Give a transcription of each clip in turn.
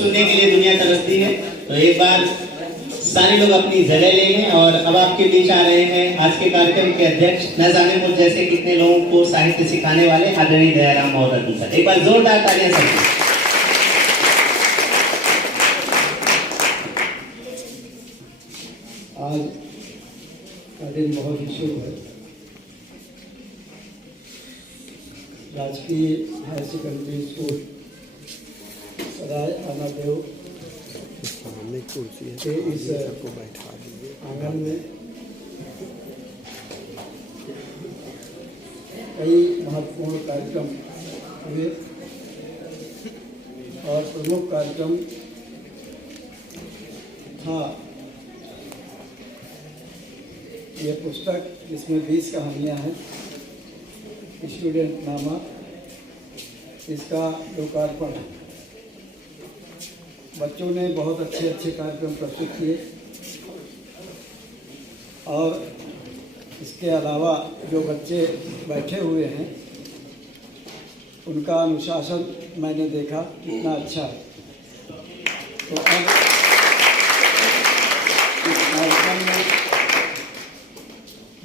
सुनने के लिए दुनिया तरसती है। तो एक बार सारे लोग अपनी जगह ले लें और अब आपके बीच आ रहे हैं आज के कार्यक्रम के अध्यक्ष, न जाने मुझ जैसे कितने लोगों को साहित्य सिखाने वाले आदरणीय दयाराम महोदय सर। एक बार जोरदार तालियां सबके। आज का दिन बहुत ही शुभ है। राजकीय हायर सेकेंडरी स्कूल सराय आनादेव के इस आंगन में कई महत्वपूर्ण कार्यक्रम हुए और प्रमुख कार्यक्रम था ये पुस्तक जिसमें 20 कहानियाँ हैं, स्टूडेंट नामा, इसका लोकार्पण है। बच्चों ने बहुत अच्छे अच्छे कार्यक्रम प्रस्तुत किए और इसके अलावा जो बच्चे बैठे हुए हैं उनका अनुशासन मैंने देखा कितना अच्छा है। तो अब इस कार्यक्रम में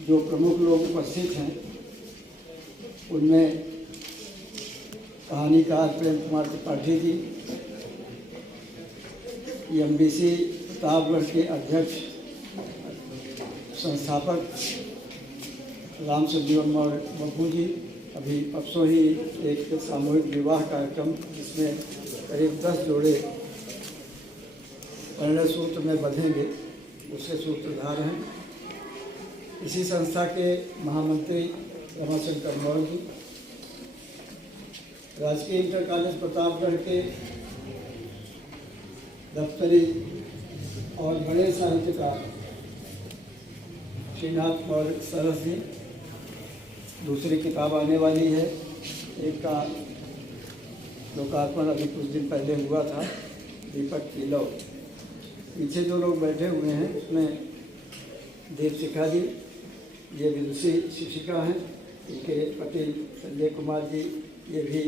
जो प्रमुख लोग उपस्थित हैं उनमें कहानीकार प्रेम कुमार त्रिपाठी जी, एमबीसी प्रतापगढ़ के अध्यक्ष संस्थापक राम संजीवन मौर्य बब्बू जी, अभी परसों ही एक सामूहिक विवाह कार्यक्रम जिसमें करीब 10 जोड़े परिणय सूत्र में बंधेंगे उसके सूत्रधार हैं। इसी संस्था के महामंत्री रमाशंकर मौर्य जी, राजकीय इंटर कॉलेज प्रतापगढ़ के दफ्तरी और बड़े साहित्यकार श्रीनाथ मौर्य सरस जी, दूसरी किताब आने वाली है, एक का लोकार्पण अभी कुछ दिन पहले हुआ था, दीपक किलव। पीछे जो लोग बैठे हुए हैं उसमें दीपशिखा जी, ये विदुषी शिक्षिका हैं, इनके पति संजय कुमार जी, ये भी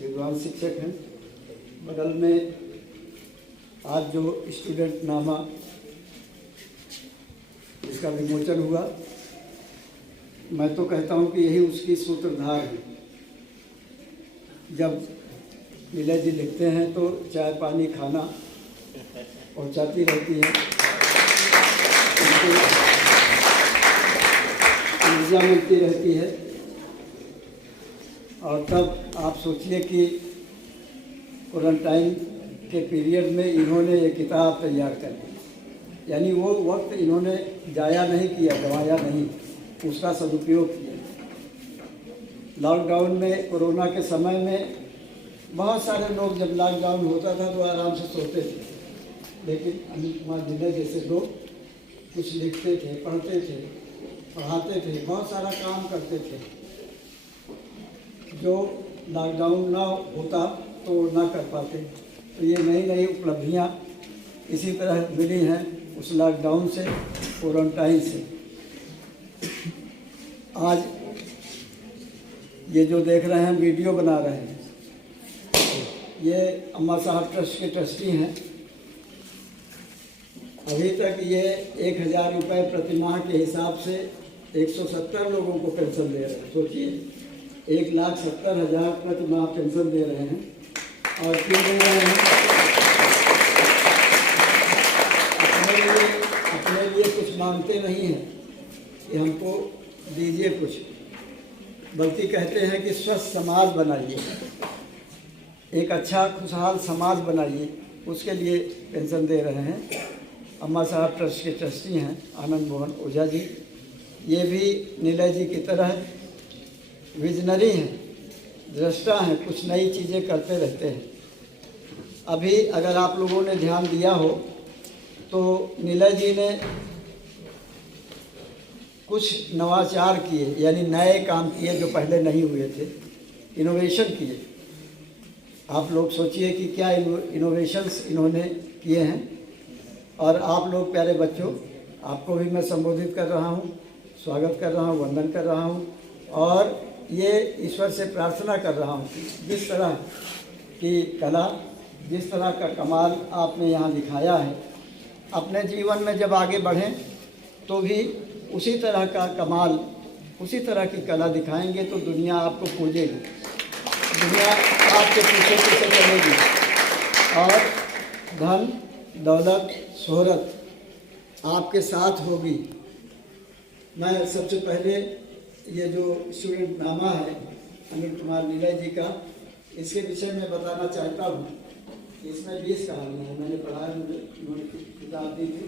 विद्वान शिक्षक हैं। बगल में आज जो स्टूडेंट नामा इसका विमोचन हुआ, मैं तो कहता हूँ कि यही उसकी सूत्रधार है। जब नीलय जी लिखते हैं तो चाय पानी खाना पहुँचाती रहती है, ऊर्जा मिलती रहती है। और तब आप सोचिए कि क्वारंटाइन के पीरियड में इन्होंने ये किताब तैयार कर दी, यानी वो वक्त इन्होंने जाया नहीं किया, गंवाया नहीं, उसका सदुपयोग किया। लॉकडाउन में, कोरोना के समय में बहुत सारे लोग जब लॉकडाउन होता था तो आराम से सोते थे, लेकिन अनिल कुमार नीलय जैसे लोग कुछ लिखते थे, पढ़ते थे, पढ़ाते थे, बहुत सारा काम करते थे। जो लॉकडाउन ना होता तो ना कर पाते। तो ये नई नई उपलब्धियाँ इसी तरह मिली हैं उस लॉकडाउन से, क्वारंटाइन से। आज ये जो देख रहे हैं वीडियो बना रहे हैं, ये अम्मा साहब ट्रस्ट के ट्रस्टी हैं। अभी तक ये 1000 रुपये प्रतिमाह के हिसाब से 170 लोगों को पेंशन दे रहे हैं। सोचिए, 1,70,000 प्रतिमाह पेंशन दे रहे हैं। और क्यों दे रहे हैं? अपने लिए कुछ मांगते नहीं हैं कि हमको दीजिए कुछ, बल्कि कहते हैं कि स्वस्थ समाज बनाइए, एक अच्छा खुशहाल समाज बनाइए, उसके लिए पेंशन दे रहे हैं। अम्मा साहब ट्रस्ट के ट्रस्टी हैं आनंद मोहन ओझा जी। ये भी नीलय जी की तरह विजनरी हैं, दृष्टा हैं, कुछ नई चीज़ें करते रहते हैं। अभी अगर आप लोगों ने ध्यान दिया हो तो नीलय जी ने कुछ नवाचार किए, यानी नए काम किए जो पहले नहीं हुए थे, इनोवेशन किए। आप लोग सोचिए कि क्या इनोवेशंस इन्होंने किए हैं। और आप लोग प्यारे बच्चों, आपको भी मैं संबोधित कर रहा हूँ, स्वागत कर रहा हूँ, वंदन कर रहा हूँ और ये ईश्वर से प्रार्थना कर रहा हूँ कि जिस तरह की कला जिस तरह का कमाल आपने यहाँ दिखाया है, अपने जीवन में जब आगे बढ़ें तो भी उसी तरह का कमाल, उसी तरह की कला दिखाएंगे तो दुनिया आपको पूजेगी, दुनिया आपके पीछे पीछे चलेगी और धन दौलत शोहरत आपके साथ होगी। मैं सबसे पहले ये जो स्टूडेंट नामा है अनिल कुमार नीलय जी का, इसके विषय में बताना चाहता हूँ। इसमें 20 कहानियाँ हैं, मैंने पढ़ा, मुझे उन्होंने किताब दी थी,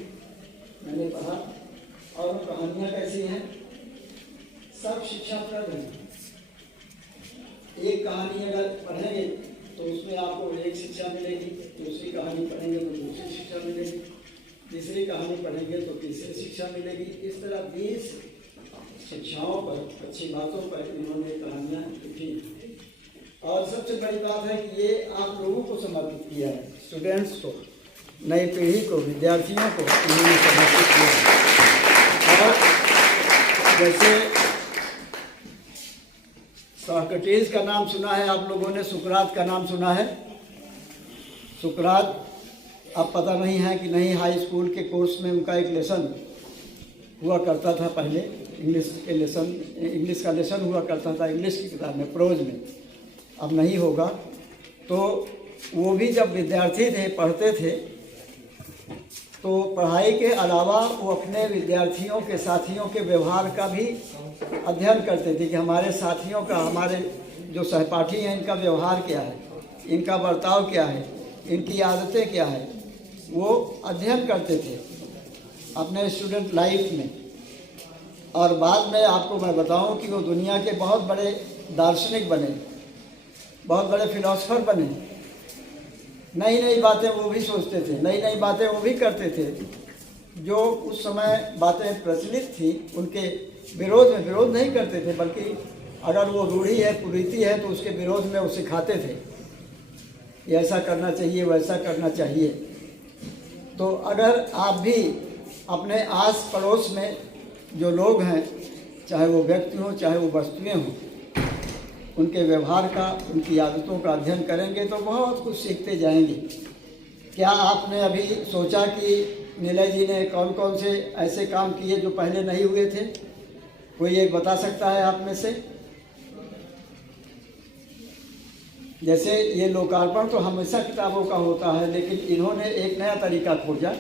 मैंने पढ़ा। और वो कहानियाँ कैसी हैं, सब शिक्षाप्रद हैं। एक कहानी अगर पढ़ेंगे तो उसमें आपको एक शिक्षा मिलेगी, दूसरी कहानी पढ़ेंगे तो दूसरी शिक्षा मिलेगी, तीसरी कहानी पढ़ेंगे तो तीसरी शिक्षा मिलेगी। इस तरह 20 शिक्षाओं पर, अच्छी बातों पर इन्होंने कहानियाँ लिखी। और सबसे बड़ी बात है कि ये आप लोगों को समर्पित किया है, स्टूडेंट्स को, नई पीढ़ी को, विद्यार्थियों को इन्होंने समर्पित किया है। और जैसे सोक्रेटिस का नाम सुना है आप लोगों ने, सुकरात का नाम सुना है। सुकरात अब पता नहीं है कि नहीं, हाई स्कूल के कोर्स में उनका एक लेसन हुआ करता था पहले, इंग्लिश का लेसन हुआ करता था इंग्लिश की किताब में, प्रोज में, अब नहीं होगा। तो वो भी जब विद्यार्थी थे, पढ़ते थे, तो पढ़ाई के अलावा वो अपने विद्यार्थियों के, साथियों के व्यवहार का भी अध्ययन करते थे कि हमारे साथियों का, हमारे जो सहपाठी हैं, इनका व्यवहार क्या है, इनका बर्ताव क्या है, इनकी आदतें क्या है, वो अध्ययन करते थे अपने स्टूडेंट लाइफ में। और बाद में आपको मैं बताऊं कि वो दुनिया के बहुत बड़े दार्शनिक बने, बहुत बड़े फिलोसफर बने। नई नई बातें वो भी सोचते थे, नई नई बातें वो भी करते थे। जो उस समय बातें प्रचलित थी उनके विरोध में विरोध नहीं करते थे, बल्कि अगर वो रूढ़ी है, कुरीति है, तो उसके विरोध में वो सिखाते थे कि ऐसा करना चाहिए, वैसा करना चाहिए। तो अगर आप भी अपने आस पड़ोस में जो लोग हैं, चाहे वो व्यक्ति हों, चाहे वो वस्तुएं हों, उनके व्यवहार का, उनकी आदतों का अध्ययन करेंगे तो बहुत कुछ सीखते जाएंगे। क्या आपने अभी सोचा कि नीलय जी ने कौन कौन से ऐसे काम किए जो पहले नहीं हुए थे? कोई एक बता सकता है आप में से? जैसे ये लोकार्पण तो हमेशा किताबों का होता है, लेकिन इन्होंने एक नया तरीका खोजा।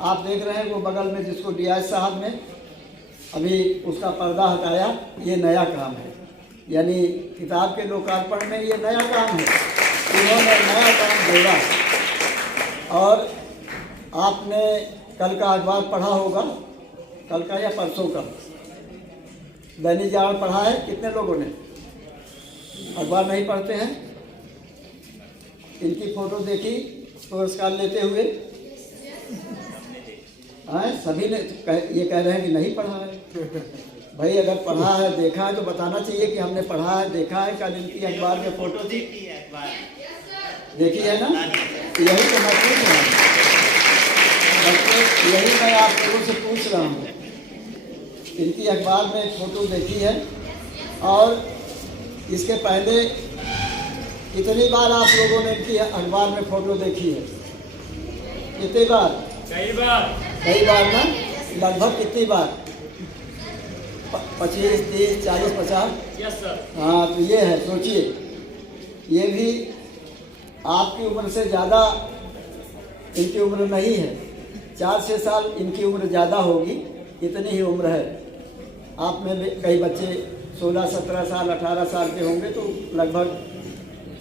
आप देख रहे हैं वो बगल में जिसको डियाज साहब ने अभी उसका पर्दा हटाया, ये नया काम है, यानी किताब के लोकार्पण में ये नया काम है, इन्होंने नया काम जोड़ा। और आपने कल का अखबार पढ़ा होगा, कल का या परसों का दैनिक जागरण पढ़ा है? कितने लोगों ने? अखबार नहीं पढ़ते हैं? इनकी फोटो देखी पुरस्कार लेते हुए? हाँ, सभी ने ये कह रहे हैं कि नहीं पढ़ा है। भाई अगर पढ़ा है, देखा है तो बताना चाहिए कि हमने पढ़ा है, देखा है। कल इनकी अखबार में फोटो देखी है ना? यही तो मैं पूछ रहा हूँ, यही मैं आप लोगों से पूछ रहा हूँ। इनकी अखबार में एक फ़ोटो देखी है, और इसके पहले कितनी बार आप लोगों ने इनकी अखबार में फ़ोटो देखी है? कितनी बार? कई बार ना? लगभग कितनी बार? 25, 30, 40, 50? Yes sir. हाँ, तो ये है, सोचिए, ये भी आपकी उम्र से ज़्यादा इनकी उम्र नहीं है, 4-6 साल इनकी उम्र ज़्यादा होगी, इतनी ही उम्र है। आप में भी कई बच्चे 16, 17 साल, 18 साल के होंगे, तो लगभग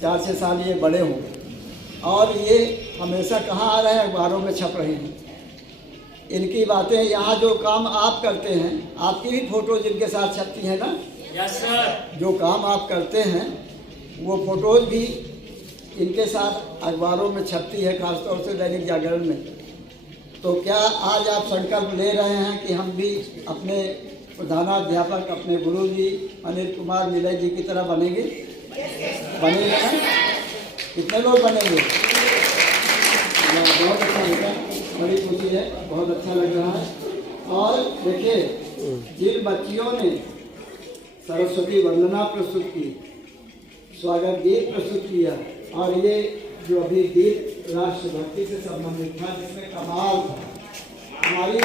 4-6 साल ये बड़े होंगे। और ये हमेशा कहाँ आ रहे हैं? अखबारों में छप रहे हैं इनकी बातें। यहाँ जो काम आप करते हैं, आपकी भी फोटोज इनके साथ छपती हैं ना? Yes sir. जो काम आप करते हैं वो फोटोज भी इनके साथ अखबारों में छपती है, खासतौर से दैनिक जागरण में। तो क्या आज आप संकल्प ले रहे हैं कि हम भी अपने प्रधानाध्यापक, अपने गुरु जी अनिल कुमार नीलय जी की तरह बनेंगे? बनेंगे ना? कितने लोग बनेंगे? बहुत अच्छा लगा, बड़ी खुशी है, बहुत अच्छा लग रहा है। और देखिए, जिन बच्चियों ने सरस्वती वंदना प्रस्तुत की, स्वागत गीत प्रस्तुत किया, और ये जो अभी गीत राष्ट्रभक्ति से संबंधित था, जिसमें कमाल था। हमारी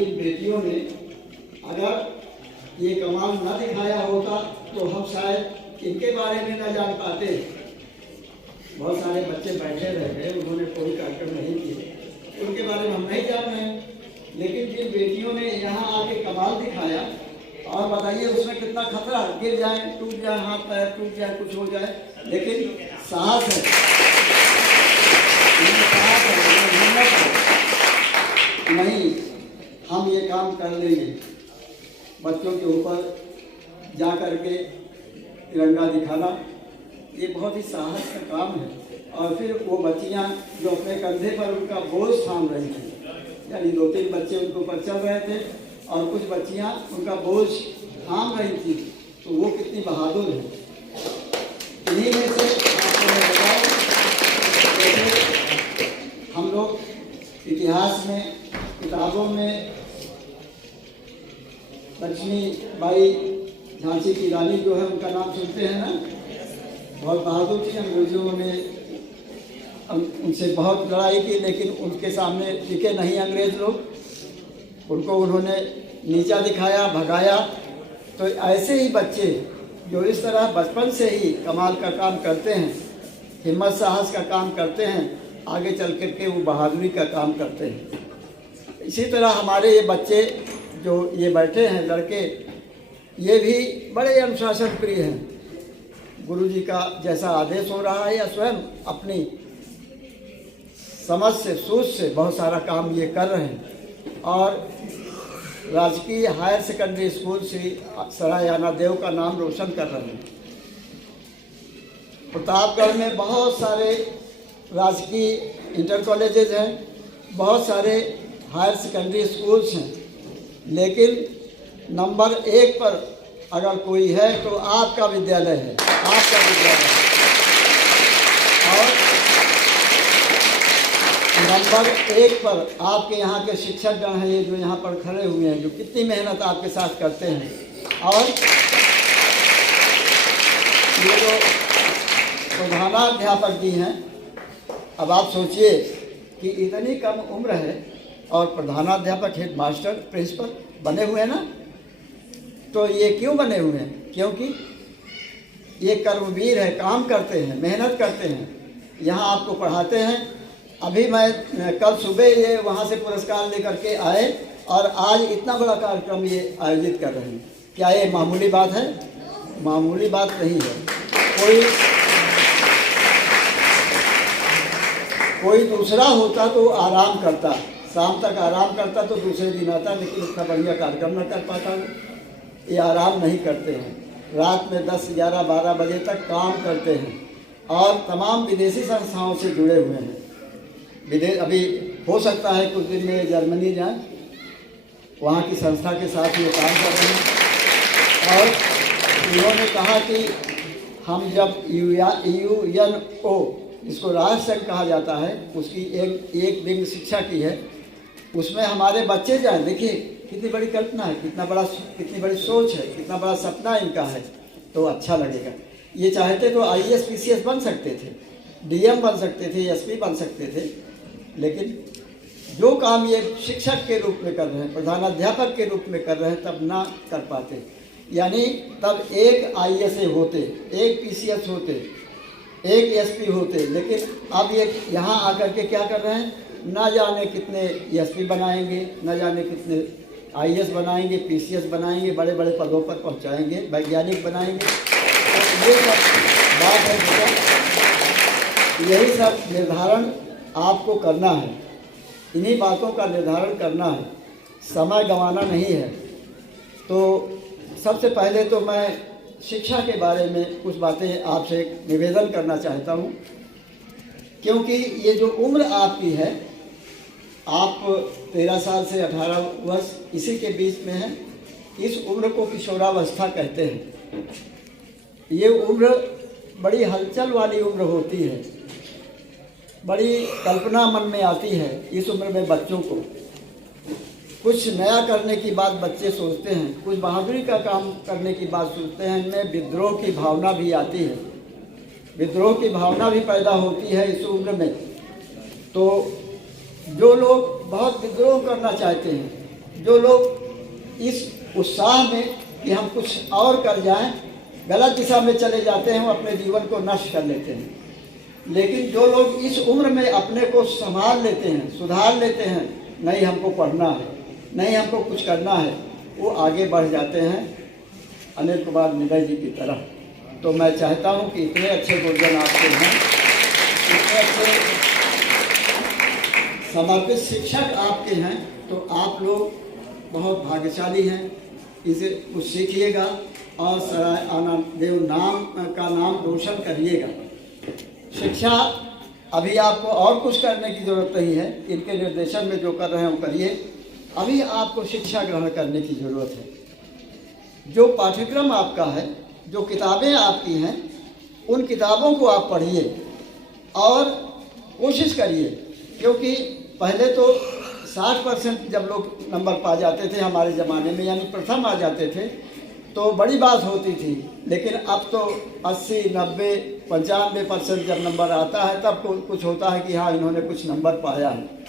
इन बेटियों ने अगर ये कमाल न दिखाया होता तो हम शायद इनके बारे में न जान पाते। बहुत सारे बच्चे बैठे रह गए, उन्होंने कोई कार्यक्रम नहीं किए, उनके बारे में हम नहीं जान रहे हैं। लेकिन जिन बेटियों ने यहाँ आके कमाल दिखाया, और बताइए उसमें कितना खतरा, गिर जाए, टूट जाए, हाथ पैर टूट जाए, कुछ हो जाए, लेकिन साहस है, हिम्मत है, नहीं हम ये काम कर लेंगे। बच्चों के ऊपर जा कर के तिरंगा दिखाना ये बहुत ही साहस का काम है। और फिर वो बच्चियाँ जो अपने कंधे पर उनका बोझ थाम रही थी, यानी 2-3 बच्चे उनके ऊपर चल रहे थे और कुछ बच्चियाँ उनका बोझ थाम रही थी, तो वो कितनी बहादुर है। इन्हीं में से आपको मैं बताऊँ, जैसे हम लोग इतिहास में, किताबों में लक्ष्मीबाई झांसी की रानी जो है उनका नाम सुनते हैं ना, बहुत बहादुर थी। अंग्रेजों ने उनसे बहुत लड़ाई की, लेकिन उनके सामने टिके नहीं अंग्रेज लोग, उनको उन्होंने नीचा दिखाया, भगाया। तो ऐसे ही बच्चे जो इस तरह बचपन से ही कमाल का काम करते हैं, हिम्मत साहस का काम करते हैं, आगे चल कर के वो बहादुरी का काम करते हैं। इसी तरह हमारे ये बच्चे जो ये बैठे हैं लड़के, ये भी बड़े अनुशासन प्रिय हैं। गुरुजी का जैसा आदेश हो रहा है या स्वयं अपनी समझ से, सूझ से बहुत सारा काम ये कर रहे हैं। और राजकीय हायर सेकेंडरी स्कूल श्री सरायाना देव का नाम रोशन कर रहे हैं। प्रतापगढ़ में बहुत सारे राजकीय इंटर कॉलेजेस हैं, बहुत सारे हायर सेकेंडरी स्कूल्स हैं, लेकिन नंबर 1 पर अगर कोई है तो आपका विद्यालय है, आपका विद्यालय। और नंबर 1 पर आपके यहाँ के शिक्षकगण हैं, ये जो यहाँ पर खड़े हुए हैं, जो कितनी मेहनत आपके साथ करते हैं। और ये जो प्रधानाध्यापक जी हैं, अब आप सोचिए कि इतनी कम उम्र है और प्रधानाध्यापक, हेड मास्टर, प्रिंसिपल बने हुए हैं ना। तो ये क्यों बने हुए हैं? क्योंकि ये कर्मवीर है, काम करते हैं, मेहनत करते हैं, यहाँ आपको पढ़ाते हैं। अभी मैं कल सुबह ये वहाँ से पुरस्कार लेकर के आए और आज इतना बड़ा कार्यक्रम ये आयोजित कर रहे हैं। क्या ये मामूली बात है? मामूली बात नहीं है। कोई दूसरा होता तो आराम करता, शाम तक आराम करता तो दूसरे दिन आता, लेकिन उसका बढ़िया कार्यक्रम न कर पाता। ये आराम नहीं करते हैं, रात में 10, 11, 12 बजे तक काम करते हैं और तमाम विदेशी संस्थाओं से जुड़े हुए हैं। अभी हो सकता है कुछ दिन में जर्मनी जाएं, वहाँ की संस्था के साथ ये काम कर रहे हैं। और उन्होंने कहा कि हम जब UNO, जिसको राष्ट्र संघ कहा जाता है, उसकी एक विंग शिक्षा की है, उसमें हमारे बच्चे जाएं। देखिए कितनी बड़ी कल्पना है, कितनी बड़ी सोच है, कितना बड़ा सपना इनका है, तो अच्छा लगेगा। ये चाहते तो IAS PCS बन सकते थे, DM बन सकते थे, SP बन सकते थे, लेकिन जो काम ये शिक्षक के रूप में कर रहे हैं, प्रधानाध्यापक के रूप में कर रहे हैं, तब ना कर पाते। यानी तब एक IAS होते, एक PCS होते, एक SP होते, लेकिन अब ये यहाँ आकर के क्या कर रहे हैं, ना जाने कितने SP बनाएंगे, ना जाने कितने IAS बनाएंगे, PCS बनाएंगे, बड़े बड़े पदों पर पहुँचाएंगे, वैज्ञानिक बनाएंगे। तो ये सब बात है बेटा, यही सब निर्धारण आपको करना है, इन्हीं बातों का निर्धारण करना है, समय गंवाना नहीं है। तो सबसे पहले तो मैं शिक्षा के बारे में कुछ बातें आपसे निवेदन करना चाहता हूँ, क्योंकि ये जो उम्र आपकी है, आप 13 साल से 18 वर्ष इसी के बीच में हैं, इस उम्र को किशोरावस्था कहते हैं। ये उम्र बड़ी हलचल वाली उम्र होती है, बड़ी कल्पना मन में आती है इस उम्र में बच्चों को। कुछ नया करने की बात बच्चे सोचते हैं, कुछ बहादुरी का काम करने की बात सोचते हैं। इनमें विद्रोह की भावना भी आती है, विद्रोह की भावना भी पैदा होती है इस उम्र में। तो जो लोग बहुत विद्रोह करना चाहते हैं, जो लोग इस उत्साह में कि हम कुछ और कर जाएं, गलत दिशा में चले जाते हैं, वो अपने जीवन को नष्ट कर लेते हैं। लेकिन जो लोग इस उम्र में अपने को संभाल लेते हैं, सुधार लेते हैं, नहीं हमको पढ़ना है, नहीं हमको कुछ करना है, वो आगे बढ़ जाते हैं अनिल कुमार निगल जी की तरह। तो मैं चाहता हूं कि इतने अच्छे गुरुजन आपके हैं, इतने अच्छे समर्पित शिक्षक आपके हैं, तो आप लोग बहुत भाग्यशाली हैं। इसे कुछ सीखिएगा और सराय आनंददेव नाम का नाम रोशन करिएगा। शिक्षा अभी आपको और कुछ करने की ज़रूरत नहीं है, इनके निर्देशन में जो कर रहे हैं वो करिए। अभी आपको शिक्षा ग्रहण करने की ज़रूरत है। जो पाठ्यक्रम आपका है, जो किताबें आपकी हैं, उन किताबों को आप पढ़िए और कोशिश करिए, क्योंकि पहले तो 60% जब लोग नंबर पा जाते थे हमारे ज़माने में, यानी प्रथम आ जाते थे, तो बड़ी बात होती थी। लेकिन अब तो 80, 90, 95% जब नंबर आता है तब कुछ होता है कि हाँ इन्होंने कुछ नंबर पाया है।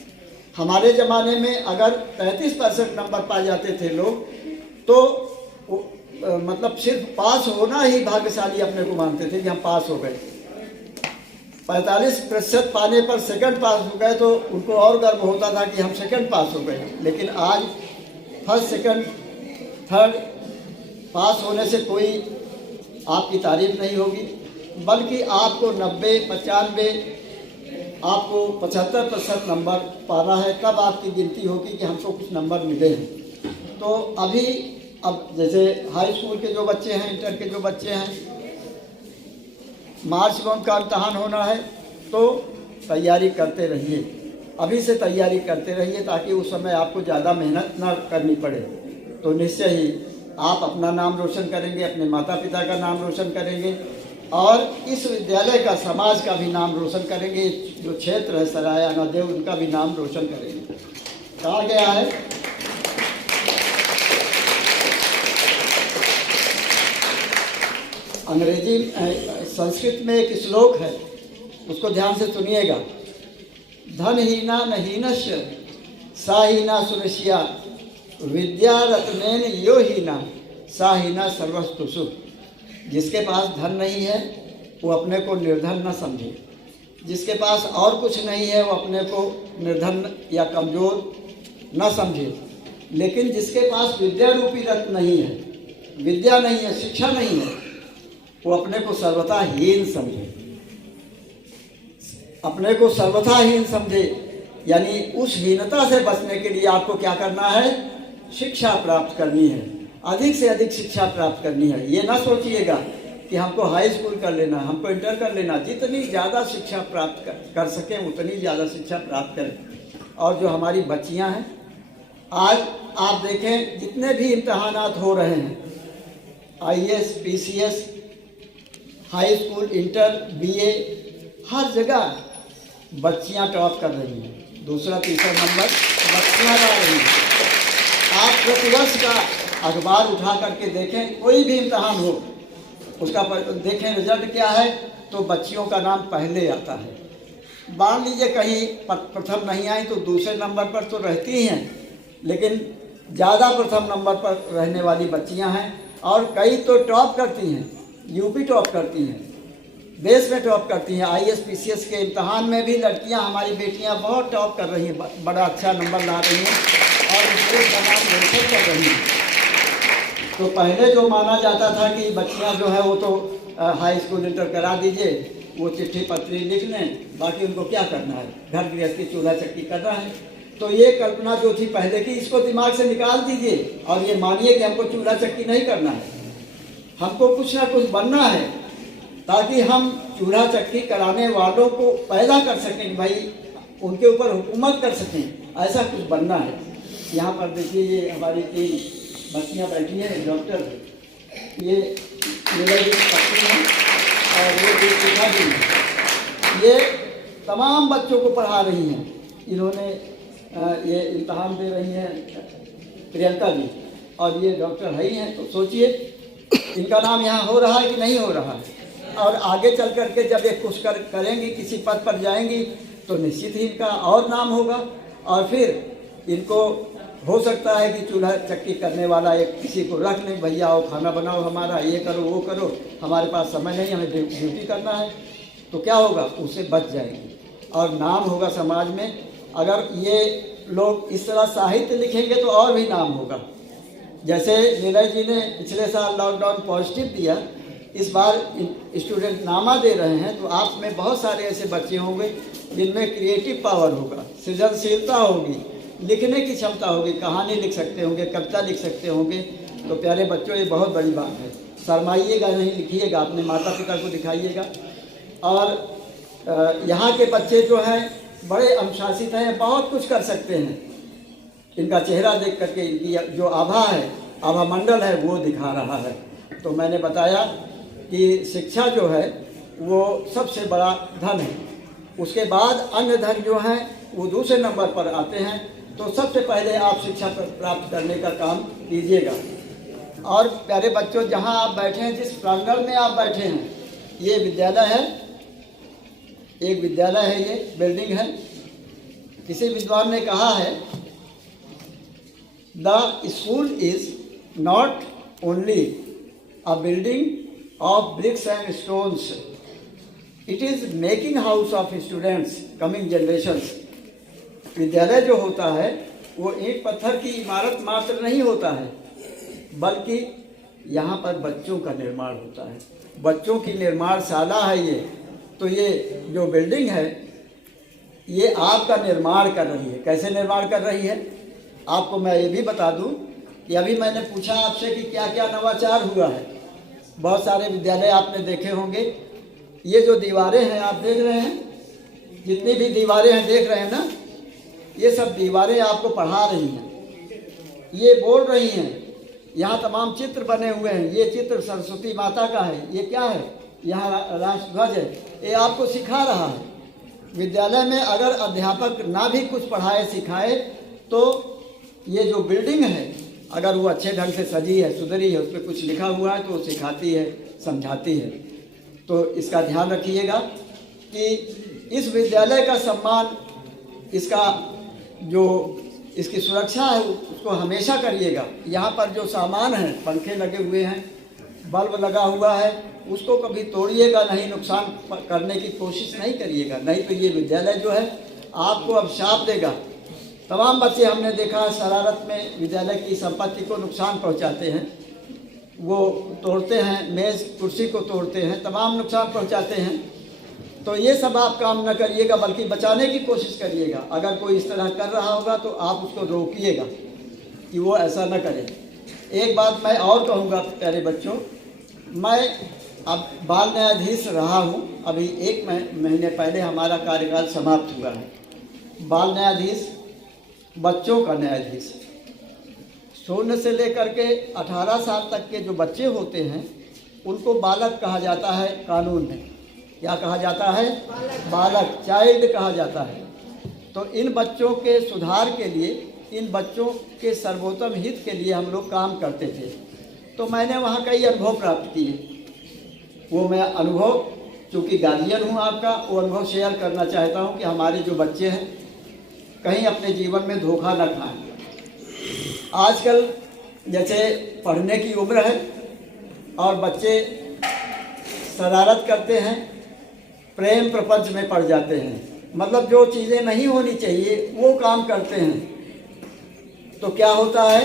हमारे ज़माने में अगर 35% नंबर पा जाते थे लोग, तो मतलब सिर्फ पास होना ही भाग्यशाली अपने को मानते थे कि हम पास हो गए। 45% पाने पर सेकंड पास हो गए तो उनको और गर्व होता था कि हम सेकंड पास हो गए। लेकिन आज फर्स्ट, सेकंड, थर्ड पास होने से कोई आपकी तारीफ नहीं होगी, बल्कि आपको 90, 95, आपको 75% नंबर पाना है, तब आपकी गिनती होगी कि हमको कुछ नंबर मिले हैं। तो अभी अब जैसे हाई स्कूल के जो बच्चे हैं, इंटर के जो बच्चे हैं, मार्च में उनका इम्तहान होना है, तो तैयारी करते रहिए, अभी से तैयारी करते रहिए, ताकि उस समय आपको ज़्यादा मेहनत ना करनी पड़े। तो निश्चय ही आप अपना नाम रोशन करेंगे, अपने माता पिता का नाम रोशन करेंगे और इस विद्यालय का, समाज का भी नाम रोशन करेंगे। जो क्षेत्र है सराय आनंददेव, उनका भी नाम रोशन करेंगे। कहा गया है अंग्रेजी संस्कृत में एक श्लोक है, उसको ध्यान से सुनिएगा। धनहीना न हीनस्य सा हीना सुनिश्या विद्या रत्नेन यो हीना सा हीना सर्वस्तुषु। जिसके पास धन नहीं है वो अपने को निर्धन न समझे, जिसके पास और कुछ नहीं है वो अपने को निर्धन या कमज़ोर न समझे। लेकिन जिसके पास विद्या रूपी रत्न नहीं है, विद्या नहीं है, शिक्षा नहीं है, वो अपने को सर्वथा हीन समझे, अपने को सर्वथा हीन समझे। यानी उस हीनता से बचने के लिए आपको क्या करना है? शिक्षा प्राप्त करनी है, अधिक से अधिक शिक्षा प्राप्त करनी है। ये ना सोचिएगा कि हमको हाई स्कूल कर लेना, हमको इंटर कर लेना। जितनी ज़्यादा शिक्षा प्राप्त कर सकें उतनी ज़्यादा शिक्षा प्राप्त करें। और जो हमारी बच्चियां हैं, आज आप देखें जितने भी इम्तहानात हो रहे हैं, IAS, PCS, high school, inter, BA, हर जगह बच्चियां टॉप कर रही हैं। दूसरा तीसरा नंबर बच्चियां ला रही हैं। आप प्रतिवर्ष का अखबार उठा करके देखें, कोई भी इम्तहान हो उसका देखें रिजल्ट क्या है, तो बच्चियों का नाम पहले आता है। मान लीजिए कहीं प्रथम नहीं आई तो दूसरे नंबर पर तो रहती ही हैं, लेकिन ज़्यादा प्रथम नंबर पर रहने वाली बच्चियां हैं। और कई तो टॉप करती हैं, यूपी टॉप करती हैं, देश में टॉप करती हैं। IAS, PCS के इम्तहान में भी लड़कियां, हमारी बेटियां बहुत टॉप कर रही हैं, बड़ा अच्छा नंबर ला रही हैं और देश का नाम रोशन कर रही हैं। तो पहले जो माना जाता था कि बच्चियां जो है वो तो हाई स्कूल, इंटर करा दीजिए, वो चिट्ठी पत्री लिख लें, बाकी उनको क्या करना है, घर गृहस्थी चूल्हा चक्की करना है। तो ये कल्पना जो थी पहले की, इसको दिमाग से निकाल दीजिए और ये मानिए कि हमको चूल्हा चक्की नहीं करना है, हमको कुछ ना कुछ बनना है, ताकि हम चूल्हा चक्की कराने वालों को पैदा कर सकें, भाई उनके ऊपर हुकूमत कर सकें, ऐसा कुछ बनना है। यहाँ पर देखिए ये हमारी 3 बच्चियाँ बैठी हैं, डॉक्टर, ये मेरी पत्नी है और ये पिता जी, ये तमाम बच्चों को पढ़ा रही हैं। इन्होंने ये इम्तहान दे रही हैं प्रियंका जी, और ये डॉक्टर है ही हैं, तो सोचिए इनका नाम यहाँ हो रहा है कि नहीं हो रहा है। और आगे चल करके जब ये कुछ करेंगी, किसी पद पर जाएंगी, तो निश्चित ही इनका और नाम होगा। और फिर इनको हो सकता है कि चूल्हा चक्की करने वाला एक किसी को रख लें, भैया आओ खाना बनाओ हमारा, ये करो वो करो, हमारे पास समय नहीं, हमें ड्यूटी करना है, तो क्या होगा, उससे बच जाएंगी और नाम होगा समाज में। अगर ये लोग इस तरह साहित्य लिखेंगे तो और भी नाम होगा। जैसे नीरज जी ने पिछले साल लॉकडाउन पॉजिटिव दिया, इस बार स्टूडेंट नामा दे रहे हैं, तो आप में बहुत सारे ऐसे बच्चे होंगे जिनमें क्रिएटिव पावर होगा, सृजनशीलता होगी, लिखने की क्षमता होगी, कहानी लिख सकते होंगे, कविता लिख सकते होंगे। तो प्यारे बच्चों, ये बहुत बड़ी बात है, शर्माइएगा नहीं, लिखिएगा, अपने माता पिता को दिखाइएगा। और यहाँ के बच्चे जो हैं बड़े अनुशासित हैं, बहुत कुछ कर सकते हैं। इनका चेहरा देख करके इनकी जो आभा है, आभा मंडल है, वो दिखा रहा है। तो मैंने बताया कि शिक्षा जो है वो सबसे बड़ा धन है, उसके बाद अन्य धन जो हैं वो दूसरे नंबर पर आते हैं। तो सबसे पहले आप शिक्षा प्राप्त करने का काम कीजिएगा। और प्यारे बच्चों, जहां आप बैठे हैं, जिस प्रांगण में आप बैठे हैं, ये विद्यालय है, एक विद्यालय है, ये बिल्डिंग है। किसी विद्वान ने कहा है, the school is not only a building of BRICS and stones, it is making house of students coming generations. विद्यालय जो होता है वो ईंट पत्थर की इमारत मात्र नहीं होता है, बल्कि यहाँ पर बच्चों का निर्माण होता है, बच्चों की निर्माणशाला है ये। तो ये जो बिल्डिंग है ये आपका निर्माण कर रही है। कैसे निर्माण कर रही है, आपको मैं ये भी बता दूं कि अभी मैंने पूछा आपसे कि क्या क्या नवाचार हुआ है। बहुत सारे विद्यालय आपने देखे होंगे, ये जो दीवारें हैं आप देख रहे हैं, जितनी भी दीवारें हैं देख रहे हैं ना, ये सब दीवारें आपको पढ़ा रही हैं, ये बोल रही हैं। यहाँ तमाम चित्र बने हुए हैं, ये चित्र सरस्वती माता का है, ये क्या है, यहाँ राष्ट्रध्वज है, ये आपको सिखा रहा है। विद्यालय में अगर अध्यापक ना भी कुछ पढ़ाए सिखाए, तो ये जो बिल्डिंग है अगर वो अच्छे ढंग से सजी है, सुधरी है, उस पर कुछ लिखा हुआ है, तो वो सिखाती है, समझाती है। तो इसका ध्यान रखिएगा कि इस विद्यालय का सम्मान, इसका जो इसकी सुरक्षा है उसको हमेशा करिएगा। यहाँ पर जो सामान है, पंखे लगे हुए हैं, बल्ब लगा हुआ है, उसको कभी तोड़िएगा नहीं, नुकसान करने की कोशिश नहीं करिएगा, नहीं तो ये विद्यालय जो है आपको अब शाप देगा। तमाम बच्चे हमने देखा शरारत में विद्यालय की संपत्ति को नुकसान पहुंचाते हैं, वो तोड़ते हैं, मेज़ कुर्सी को तोड़ते हैं, तमाम नुकसान पहुंचाते हैं। तो ये सब आप काम न करिएगा, बल्कि बचाने की कोशिश करिएगा। अगर कोई इस तरह कर रहा होगा तो आप उसको रोकिएगा कि वो ऐसा न करे। एक बात मैं और कहूँगा प्यारे बच्चों, मैं अब बाल न्यायाधीश रहा हूँ, अभी 1 महीने पहले हमारा कार्यकाल समाप्त हुआ है। बाल न्यायाधीश बच्चों का न्यायाधीश, 0 से लेकर के 18 साल तक के जो बच्चे होते हैं उनको बालक कहा जाता है कानून में। क्या कहा जाता है? बालक, चाइल्ड कहा जाता है। तो इन बच्चों के सुधार के लिए, इन बच्चों के सर्वोत्तम हित के लिए हम लोग काम करते थे। तो मैंने वहाँ कई अनुभव प्राप्त किए। वो मैं अनुभव, चूँकि गार्जियन हूँ आपका, वो अनुभव शेयर करना चाहता हूँ कि हमारे जो बच्चे हैं कहीं अपने जीवन में धोखा न खाएं। आजकल जैसे पढ़ने की उम्र है और बच्चे शरारत करते हैं, प्रेम प्रपंच में पड़ जाते हैं, मतलब जो चीज़ें नहीं होनी चाहिए वो काम करते हैं। तो क्या होता है,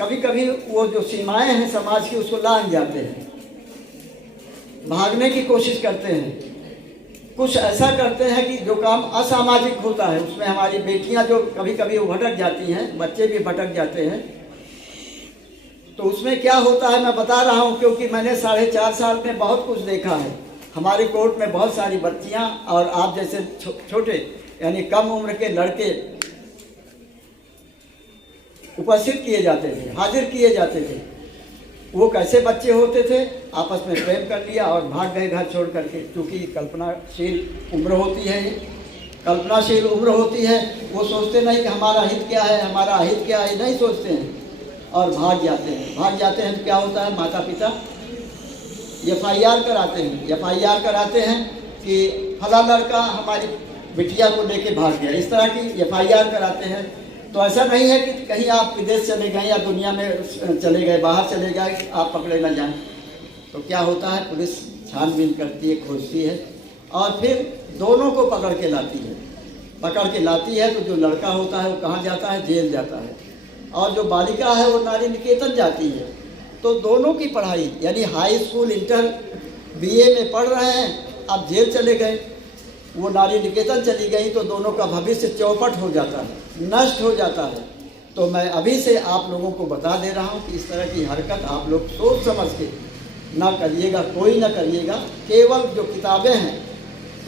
कभी कभी वो जो सीमाएं हैं समाज की उसको लांघ जाते हैं, भागने की कोशिश करते हैं, कुछ ऐसा करते हैं कि जो काम असामाजिक होता है उसमें हमारी बेटियां जो कभी कभी वो भटक जाती हैं, बच्चे भी भटक जाते हैं। तो उसमें क्या होता है मैं बता रहा हूँ, क्योंकि मैंने 4.5 साल में बहुत कुछ देखा है। हमारे कोर्ट में बहुत सारी बच्चियाँ और आप जैसे छोटे यानी कम उम्र के लड़के उपस्थित किए जाते थे, हाजिर किए जाते थे। वो कैसे बच्चे होते थे, आपस में प्रेम कर लिया और भाग गए घर छोड़ करके, क्योंकि कल्पनाशील उम्र होती है ये। कल्पनाशील उम्र होती है, वो सोचते नहीं कि हमारा हित क्या है, हमारा अहित क्या है, नहीं सोचते हैं और भाग जाते हैं। भाग जाते हैं तो क्या होता है, माता पिता FIR कराते हैं। FIR कराते हैं कि फला लड़का हमारी बिटिया को लेके भाग गया, इस तरह की FIR कराते हैं। तो ऐसा नहीं है कि कहीं आप विदेश चले गए या दुनिया में चले गए, बाहर चले गए, आप पकड़े न जाएं। तो क्या होता है, पुलिस छानबीन करती है, खोजती है और फिर दोनों को पकड़ के लाती है। पकड़ के लाती है तो जो लड़का होता है वो कहाँ जाता है, जेल जाता है, और जो बालिका है वो नारी निकेतन जाती है। तो दोनों की पढ़ाई यानी हाई स्कूल, इंटर, BA में पढ़ रहे हैं, अब जेल चले गए, वो नारी निकेतन चली गई, तो दोनों का भविष्य चौपट हो जाता है, नष्ट हो जाता है। तो मैं अभी से आप लोगों को बता दे रहा हूँ कि इस तरह की हरकत आप लोग सोच समझ के ना करिएगा, कोई ना करिएगा। केवल जो किताबें हैं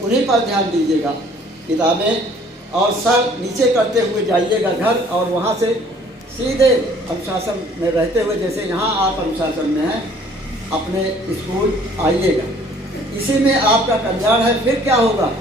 उन्हीं पर ध्यान दीजिएगा, किताबें, और सर नीचे करते हुए जाइएगा घर, और वहाँ से सीधे अनुशासन में रहते हुए, जैसे यहाँ आप अनुशासन में हैं, अपने स्कूल आइएगा। इसी में आपका कल्याण है। फिर क्या होगा,